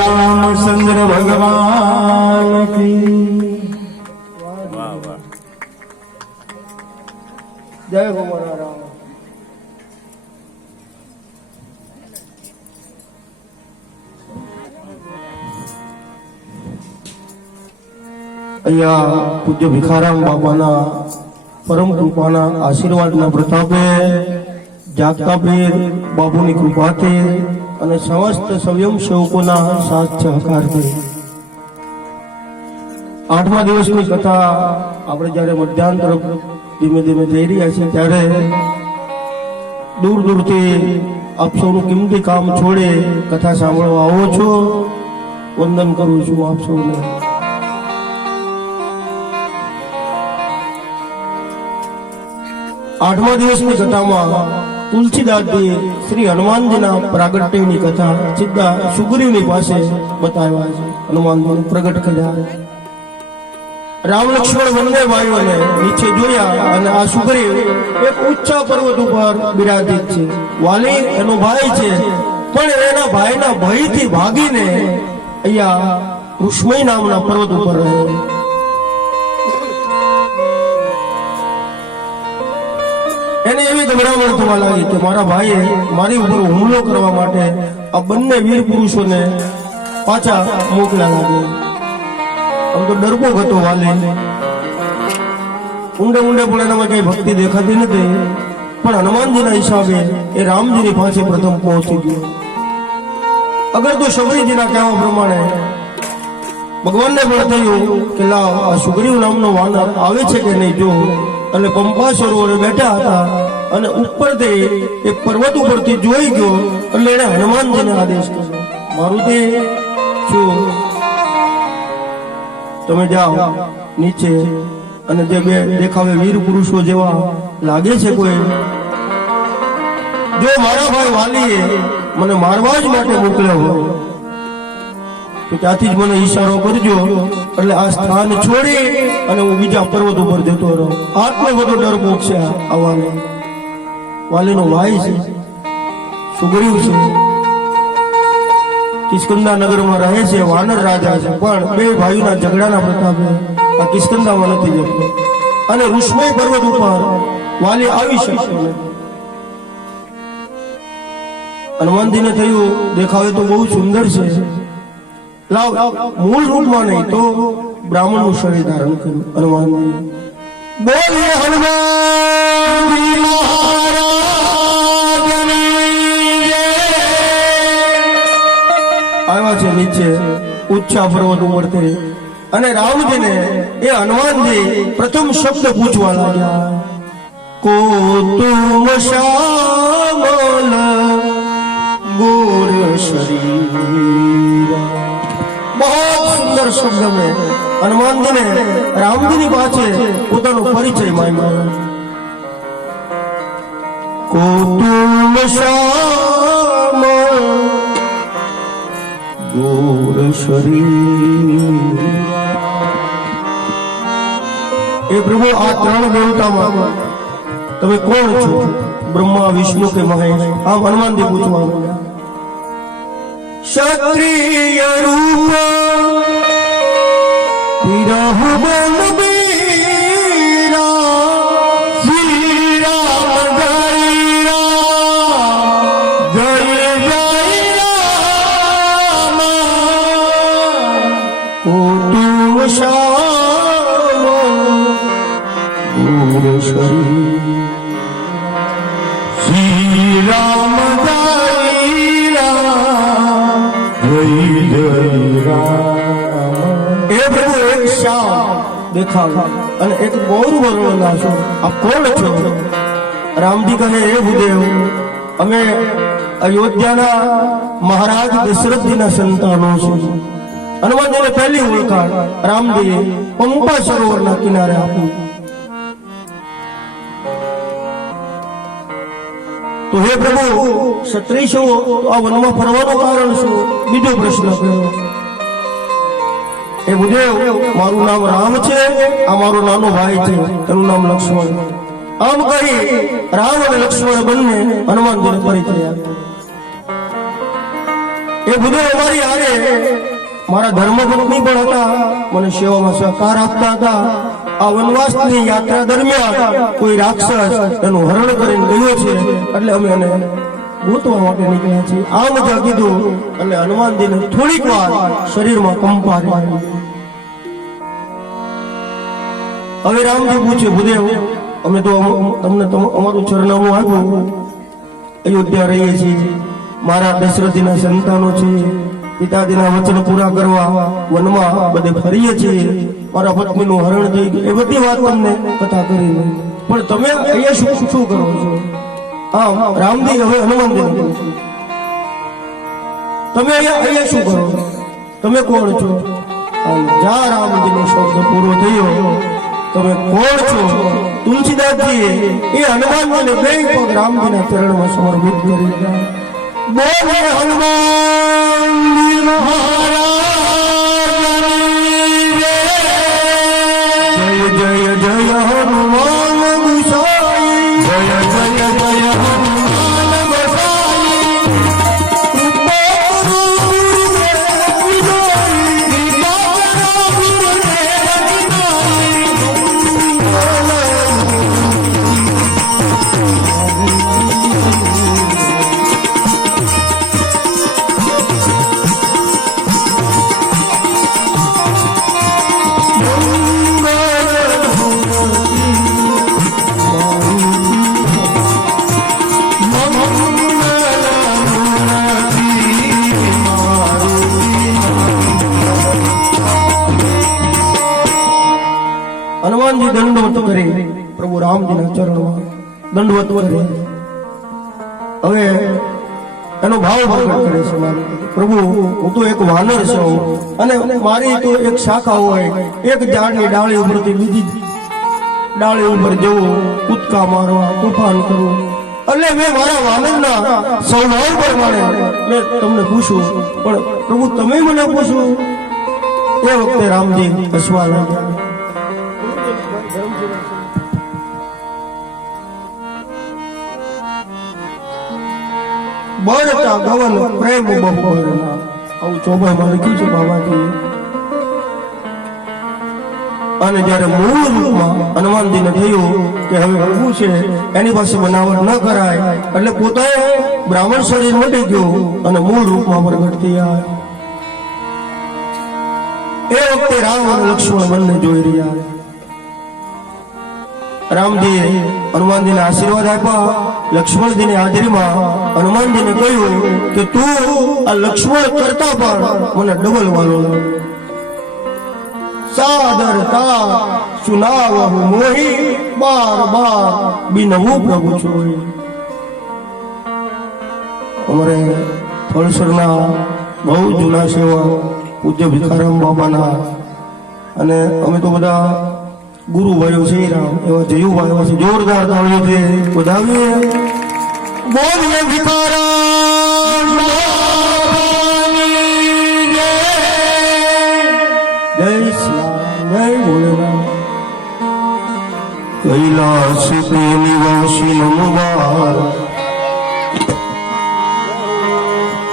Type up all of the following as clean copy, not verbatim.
रामचंद्र भगवान की जय हो मारा राम। अय्या पूज्य भिखाराम बापाना परम कृपाना आशीर्वादना प्रतापे जागता पीर बाबूनी कृपाथी અને સમસ્ત સ્વયંસેવકોના સાથ સહકાર કરી 8મા દિવસની કથા આપણે જ્યારે મધ્યાહન તરફ ધીમે ધીમે જઈ રહ્યા છીએ ત્યારે દૂર દૂરથી આપ સૌનું કિંમતી કામ છોડે કથા સાંભળવા આવો છો। વંદન કરું છું આપ સૌને। 8મા દિવસની કથામાં तुलसीदासजी श्री हनुमानजीना प्रागट्यनी कथा सीधा सुग्रीवनी पासे बताव्या छे। हनुमानजी प्रगट कर्या, राम लक्ष्मण बंने भाईओने नीचे जोया अने आ सुग्रीव एक ऊंचा पर्वत पर बिराजित छे। वाली एनो भाई छे पण एना भाईना भयथी भागीने अहींया ऋष्मय नामना पर्वत पर रहे। એને એવી ગભરામણ થવા લાગી કે મારા ભાઈએ મારી ઉપર હુમલો કરવા માટે આ બંને વીર પુરુષોને પાછા મોકલ્યા લાગે। આમ તો ડરપોક હતો વાલી, ઊંડે ઊંડે પણ એનામાં કઈ ભક્તિ દેખાતી નથી, પણ હનુમાનજીના હિસાબે એ રામજીની પાસે પ્રથમ પહોંચી ગયો। અગર તો શબરીજીના કહેવા પ્રમાણે ભગવાનને પણ થયું કે લાવ આ સુગ્રીવ નામનો વાનર આવે છે કે નહીં જો। અને પંપા સરોવરે બેઠા હતા અને ઉપરથી એ પર્વત ઉપરથી જોઈ ગયો એટલે એને હનુમાનજીને આદેશ કર્યો, મારુતિ શું તમે જાઓ નીચે અને જે બે દેખાવે વીર પુરુષો જેવા લાગે છે કોઈ, જો મારા ભાઈ વાલીએ મને મારવા જ માટે મોકલ્યો હોય તો ત્યાંથી જ મને ઈશારો કરજો, એટલે આ સ્થાન છોડી અને હું બીજા પર્વત ઉપર જતો રહું. આટલો બધો ડરપોક છે આ વાલી. વાલીનો ભાઈ છે, સુગ્રીવ છે, કિષ્કિંધા નગરમાં રહે છે, વાનર રાજા છે, પણ બે ભાઈઓના ઝઘડાના પ્રતાપે આ કિષ્કિંધામાં નથી જતો અને ઋષમય પર્વત ઉપર વાલી આવી શકતો નથી. હનુમાનજીને થયું દેખાવે તો બહુ સુંદર છે, લાવ મૂળ રૂપમાં નહીં તો બ્રાહ્મણનું શરીર ધારણ કર્યું. હનુમાનજી બોલીએ હનુમાનજી મહારાજની જય. આવ્યા છે નીચે ઉચ્ચા પર્વત ઉપરથી અને રામજીને એ હનુમાનજી પ્રથમ શબ્દ પૂછવા લાગ્યા, કો તુમ શ્યામલ ગોર શરીર. બહુ સુંદર શબ્દ મેં હનુમાનજીને રામજીની પાસે પોતાનો પરિચય માંગ્યો. કો તુમ શ્યામ ગોર શરીર. એ પ્રભુ આ ત્રણ દેવતામાં તમે કોણ છો? બ્રહ્મા, વિષ્ણુ કે મહેશ? આમ હનુમાનજી પૂછવા માંડ્યા. ક્ષત્રિય રૂપ વિરહ બલબીરા શ્રી રામ જય રામ જય જય રામ. તુમ શ્યામ ગોર શરીર શ્રી રામ જય રામ જય જય રામ. એ પ્રભુ એક શ્યામ દેખાવ અને એક ગૌર વર્ણના છો, આપ કોણ છો? રામજી કહે, હે ભૂદેવ, અમે અયોધ્યાના મહારાજ દશરથજીના સંતાનો છીએ. હનુમાનજીને પહેલી ઓળખાણ રામજીએ પંપા સરોવરના કિનારે આપી. તો હે પ્રભુ, ક્ષત્રિય છો તો આ વનમાં ફરવાનું કારણ શું? બીજો પ્રશ્ન કર્યો. એ ભૂદેવ, મારું નામ રામ છે, આ મારો નાનો ભાઈ છે, તેનું નામ લક્ષ્મણ. આમ કહી રામ અને લક્ષ્મણ બંને હનુમાનજીને પરિચય આપ્યો. એ ભૂદેવ, અમારી હારે મારા ધર્મપત્ની પણ હતા, મને સેવામાં સહકાર આપતા હતા. આ વનવાસની યાત્રા દરમિયાન કોઈ રાક્ષસ એનું હરણ કરીને ગયો છે, એટલે અમે એને ગોતવા માટે નીકળ્યા છીએ. આ બધા કીધું એટલે હનુમાનજીને થોડીક વાર શરીરમાં કંપા આવી. હવે રામજી પૂછે, ભૂદેવ, અમે તો તમને અમારું સરનામું આપ્યું, અયોધ્યા રહીએ છીએ, મારા દશરથજીના સંતાનો છે, પિતાજીના વચન પૂરા કરવા વનમાં બધે ફરીએ છીએ, મારા પત્નીનું હરણ થઈ ગયું, એ બધી વાત તમને કથા કરી. પણ તમે અહીંયા શું શું કરો છો? હા, રામજી હવે હનુમાનજી તમે અહીંયા શું કરો? તમે કોણ છો? જ્યાં રામજીનો શબ્દ પૂરો થયો, તમે કોણ છો? તુલસીદાસજીએ એ હનુમાનજીને બે પગ રામજીના ચરણમાં સમર્પિત કરી દીધા. બોલે હનુમાનજી મહારાજની જય. જય જય જય હનુમાન ગુસાઈ, જય જય જય હનુમાન ગુસાઈ. હનુમાનજી દંડવત કરે પ્રભુ રામજીના ચરણમાં દંડવત કરે. હવે એનો ભાવ પ્રગટ કરે છે મારો. પ્રભુ હું તો એક વાનર છું અને મારી તો એક શાખા હોય, એક ઝાડની ડાળી ઉપરથી બીજી ડાળી ઉપર જવું, કૂદકા મારવા, તોફાન કરવું. એટલે મેં મારા વાનરના સ્વભાવ પ્રમાણે મેં તમને પૂછ્યું, પણ પ્રભુ તમે મને પૂછ્યું. એ વખતે રામજી હસવા લાગ્યા. બળતા ગવન પ્રેમ બહુરના, આવું ચોપાઈમાં લખ્યું છે બાબાજી. અને જયારે મૂળ રૂપમાં હનુમાનજીને થયું કે હવે પ્રભુ છે એની પાસે બનાવટ ન કરાય, એટલે પોતાએ બ્રાહ્મણ શરીર મટી ગયું અને મૂળ રૂપમાં પ્રગટ થયા. એ વખતે રામ અને લક્ષ્મણ બંને જોઈ રહ્યા. રામજીએ હનુમાનજીને આશીર્વાદ આપ્યા. લક્ષ્મણજીની હાજરીમાં હનુમાનજીને કહ્યું કે તું આ લક્ષ્મણ કરતા પણ મને ડબલ વાલો લાવ. સાદરતા સુનાવહુ મોહી, બાર બાર બિનહુ પ્રભુ છોઈ. અમારે થળસરના બહુ જૂના સેવા પૂજ્ય ભિખારામ બાબાના, અને અમે તો બધા ગુરુભાઈઓ છે રામ એવા જયુભાઈઓ છે. જોરદાર તાળીઓથી વધાવીએ. બોલીએ ભિખારામ બાબાની જય. જય શ્રી રામ, જય ભોલેનાથ. કૈલાસ કે નિવાસી નમવાર,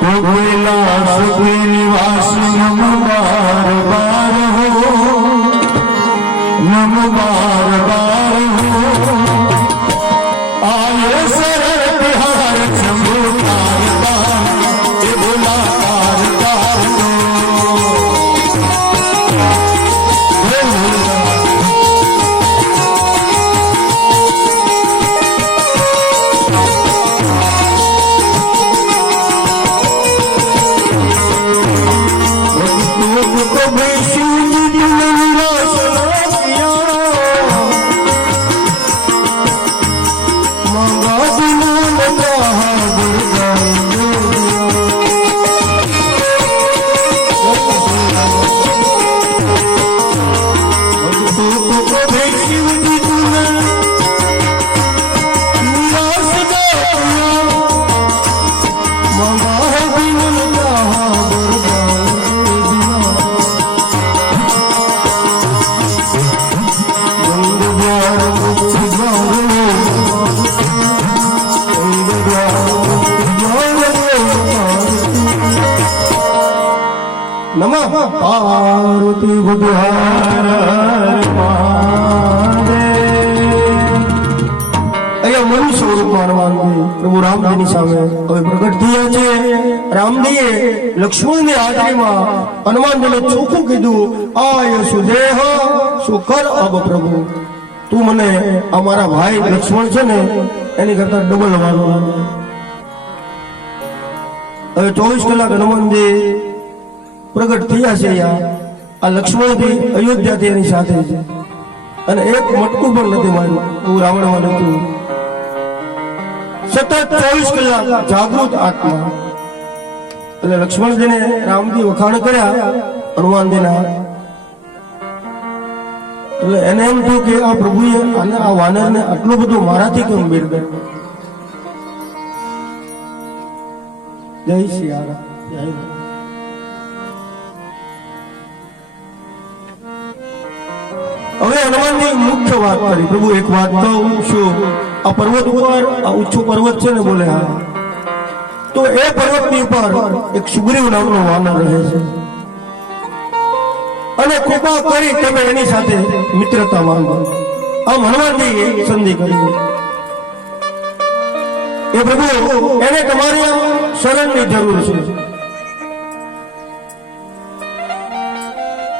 કૈલાસ કે નિવાસી નમવાર બાર હો, नम बार बार हो आये सरल बिहार शंभु कारतार ये बोला कारतार तो बेशी નમઃ પાર્વતી બુદ્ધાર અહીંયા મનુ સ્વરૂપમાં હનુમાનજી પ્રભુ રામજીની સામે હવે પ્રગટ થયા છે. રામજીએ લક્ષ્મણની હાજરીમાં હનુમાનજીને ચોખ્ખું કીધું, આય સુદેહ સુકર અબ પ્રભુ, તું મને અમારા ભાઈ લક્ષ્મણ છે ને એની કરતા ડબલ વાલો. હવે 24 કલાક હનુમાનજી પ્રગટ થયા છે. આ લક્ષ્મણથી અયોધ્યાથી એની સાથે છે અને એક મટકું પણ નથી માર્યું. એવું રાવણમાં લખ્યું. સતત 24 કલાક જાગૃત આત્મા. એટલે લક્ષ્મણજીને રામજી વખાણ કર્યા હનુમાનજીના. એટલે એને એમ થયું કે આ પ્રભુએ આ વાનરને આટલું બધું મારાથી કેમ બિરદાવ્યો. જય શ્રી રામ, જય રામ. હવે હનુમાનજી મુખ્ય વાત કરી. પ્રભુ એક વાત કહું છું, આ પર્વત ઉપર, આ ઊંચો પર્વત છે ને, બોલે હા, તો એ પર્વતની ઉપર એક સુગ્રીવ નામનો વાનર રહે છે અને કૃપા કરી તમે એની સાથે મિત્રતા માંગો. આમ હનુમાનજી સંધિ કરી. એ પ્રભુ એને તમારી શરણની જરૂર છે.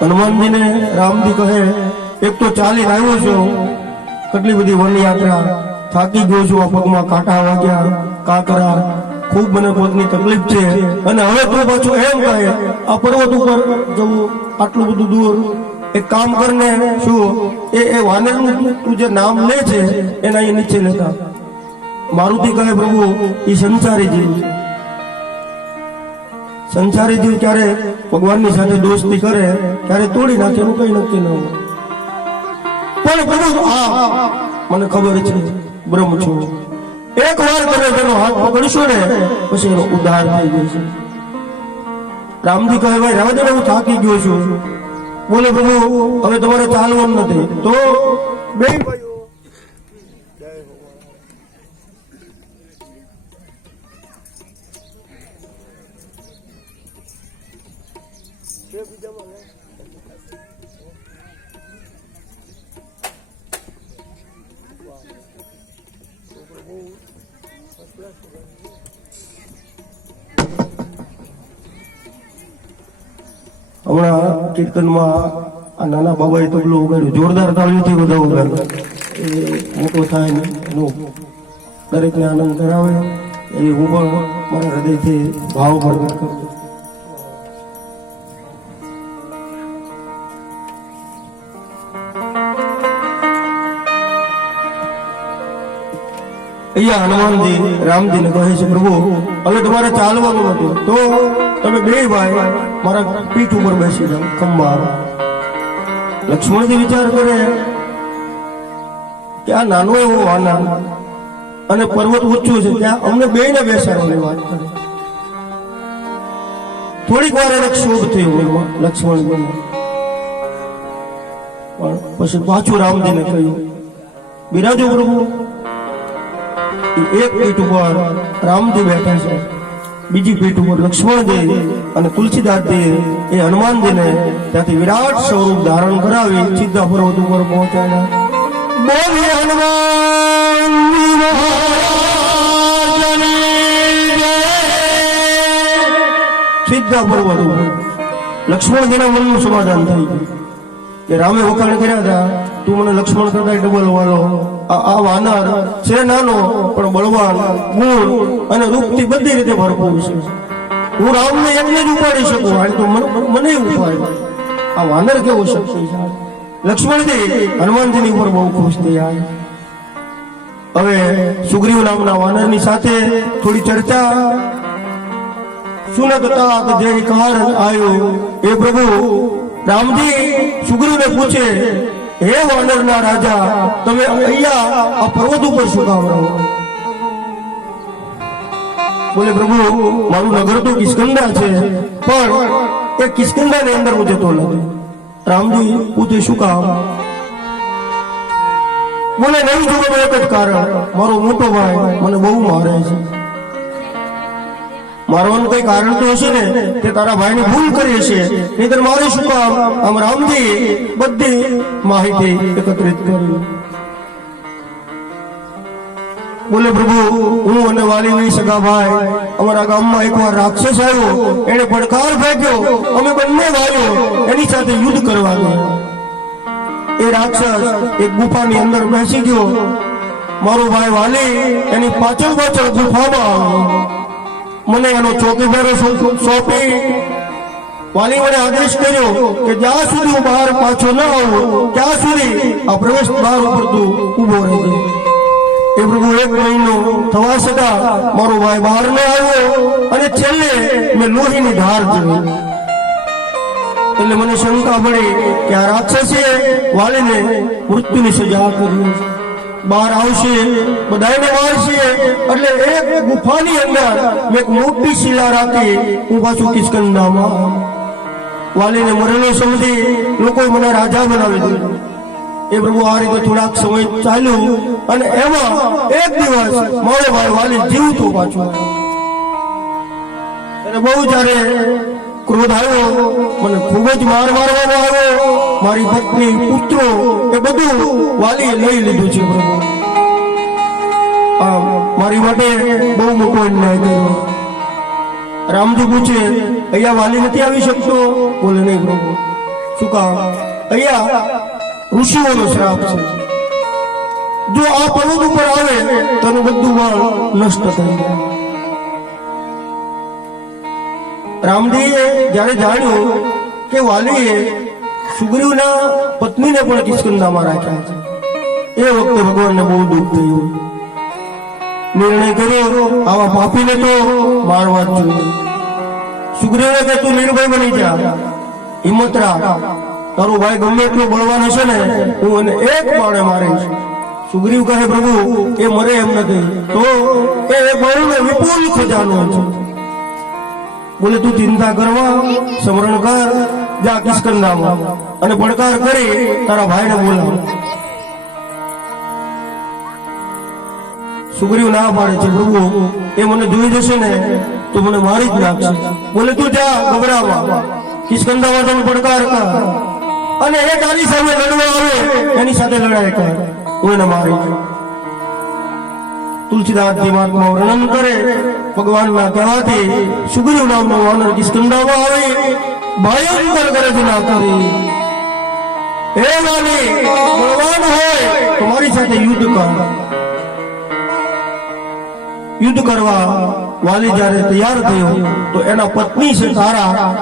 હનુમાનજીને રામજી કહે, એક તો ચાલી આવ્યો છું, કેટલી બધી વન યાત્રા, થાકી ગયો છું, આ પગમાં કાંટા વાગ્યા, કાંકરા, ખૂબ મને પગની તકલીફ છે, અને હવે તું પાછું એમ કહે આ પર્વત ઉપર જવું આટલું બધું દૂર, એક કામ કરને, શું એ વાનરનું તું જે નામ લે છે એના એ નીચે લેતા. મારુતિ કહે, પ્રભુ એ સંસારી જીવ, સંસારી જીવ ક્યારે ભગવાનની સાથે દોસ્તી કરે ત્યારે તોડી નાખે એનું કઈ નક્કી ન હોય. પણ પ્રભુ મને ખબર છે બ્રહ્મ છું, એક વાર તમે તેનો હાથ પકડશો ને પછી એનો ઉદ્ધાર થઈ જશે. રામજી કહે ભાઈ રાવણ હું થાકી ગયો છું. બોલે પ્રભુ હવે તમારે ચાલવાનું નથી. તો બે હમણાં કીર્તનમાં આ નાના બાબાએ તબલું ઉગાડ્યું, જોરદાર તાળીઓથી બધા ઉગાડ્યું. એ મોટો થાય ને એનું દરેકને આનંદ કરાવે એ હું પણ મારા હૃદયથી ભાવ પ્રગટ કરું. અહીંયા હનુમાનજી રામજીને કહે છે પ્રભુ હવે તમારે ચાલવાનું નથી તો તમે બે ભાઈ મારા પીઠ ઉપર બેસી જાઓ ખંભા. લક્ષ્મણજી વિચાર કરે કે આ નાનો એવો વાનર અને પર્વત ઊંચું છે ત્યાં અમને બે ને બેસાડવાની વાત કરે. થોડીક વાર એને ક્ષોભ થયો લક્ષ્મણજીને, પણ પછી પાછું રામજીને કહ્યું બિરાજો પ્રભુ. એક પીઠ ઉપર રામજી બેઠા છે, બીજી પીઠ ઉપર લક્ષ્મણજી અને તુલસીદાસજી એ હનુમાનજીને ત્યાંથી વિરાટ સ્વરૂપ ધારણ કરાવી સીધા પર્વત ઉપર પહોંચાડ્યા. બોલે હનુમાનજી સીધા પર્વત ઉપર. લક્ષ્મણજીના મનનું સમાધાન થઈ ગયું કે રામે વખાણ કર્યા હતા તું મને લક્ષ્મણ કરતા ડબલ વાલો. આ વાનર છે નાનો પણ બળવાન, ગુણ અને રૂપથી બધી રીતે ભરપૂર છે. હું રામને એમને જ ઉપાડી શકું, અને તો મને ઉપાડે. આ વાનર કેવો શક્તિશાળી. લક્ષ્મણજી હનુમાનજીની ઉપર બહુ ખુશ થયા. હવે સુગ્રીવ નામના વાનરની સાથે થોડી ચર્ચા. સુનત તાત જે કારણ આવ્યો એ પ્રભુ રામજી સુગ્રીવને પૂછે હે વાનરના રાજા તમે અહીંયા આ પર્વત ઉપર શું કામ રહો? બોલે પ્રભુ મારું નગર તો કિષ્કિંધા છે પણ એ કિષ્કિંધાની અંદર હું જતો નથી. રામજી પૂછે શું કામ? બોલે નહીં જોવાનું એક જ કારણ, મારો મોટો ભાઈ મને બહુ મારે છે. મારવાનું કઈ કારણ તો હશે ને, તે તારા ભાઈની ભૂલ કરી હશે, નહીંતર મારે શું કામ? આમ રામજી બધી માહિતી એકત્રિત કરી. બોલે પ્રભુ હું અને વાલી નહીં સગા ભાઈ, અમારા ગામમાં એકવાર રાક્ષસ આવ્યો, એને પડકાર ફેંક્યો, અમે બંને ભાઈઓ એની સાથે યુદ્ધ કરવા ગયા. એ રાક્ષસ એક ગુફાની અંદર બેસી ગયો. મારો ભાઈ વાલી એની પાછળ પાછળ ગુફામાં આવ્યો. મને એનો ચોકીદારો સોંપી વાલી મને આદેશ કર્યો કે જ્યાં સુધી હું બહાર પાછો ન આવું ત્યાં સુધી આ પ્રવેશ દ્વાર ઉપર તું ઉભો રહેજે. એ પ્રભુ એક મહિનો થવા છતાં મારો ભાઈ બહાર ન આવ્યો અને છેલ્લે મેં લોહીની ધાર જોઈ. એટલે મને શંકા પડી કે આ રાક્ષસે વાલીને મૃત્યુની સજા કરી. બહાર આવશે બધાને મારશે એટલે એક ગુફાની અંદર એક મોટી શિલા રાખી હું પાછું કિષ્કિંધામાં. વાલીને મરેલો સમજી લોકો મને રાજા બનાવી દીધો. એ પ્રભુ આ રીતે થોડાક સમય ચાલ્યું અને એમાં એક દિવસ મારો ભાઈ વાલી જીવતો પાછો. અને બહુ જ્યારે ક્રોધ આવ્યો, મને ખૂબ જ મારવામાં આવ્યો. મારી પત્ની પુત્રો એ બધું વાલીએ લઈ લીધું છે પ્રભુ. મારી માટે બહુ મોટો અન્યાય કર્યો. રામજી પૂછે અહીંયા વાલી નથી આવી શકતો? બોલે નહીં પ્રભુ. શું કામ? અહીંયા ઋષિઓનો શ્રાપ છે, જો આ પર્વત ઉપર આવે તો બધું વાળ નષ્ટ થઈ જાય. રામજીએ જ્યારે જાણ્યું કે વાલીએ સુગ્રીવના પત્નીને પણ કિષ્કિંધામાં રાખ્યા છે, એ વખતે ભગવાનને બહુ દુઃખ થયું. નિર્ણય કર્યો આવા પાપીને તો મારવા જ જોઈએ. સુગ્રીવે કે તું નિર્ભય બની જા, હિંમત રાખ, તારો ભાઈ ગમે એટલો બળવાન હશે ને હું એને એક બાણે મારીશ. સુગ્રીવ કહે પ્રભુ એ મરે એમ નથી, તો એ બહુ ને વિપુલ ખજાનો છે. બોલે તું ચિંતા કરવા સ્મરણ કર, જા કિષ્કંધામાં અને પડકાર કરી તારા ભાઈને બોલાવ. સુગ્રીવ ના પાડે છે, પ્રભુ એ મને જોઈ જશે ને તો મને મારી જ નાખશે. બોલે તું જા ગભરાવા, કિષ્કંધામાં તમે પડકાર કર અને એ તારી સામે લડવા આવે એની સાથે લડાઈ કર, હું એને મારી. તુલસીદાસજી મહાત્મા વર્ણન કરે ભગવાનના કહેવાથી સુગ્રીવ નામનો વાનર કિષ્કંધામાં આવી ભયંકર ગર્જના કરી. હે વાલી, બળવાન હોય તો મારી સાથે યુદ્ધ કર. યુદ્ધ કરવા વાલી જ્યારે તૈયાર થયો તો એના પત્ની છે તારા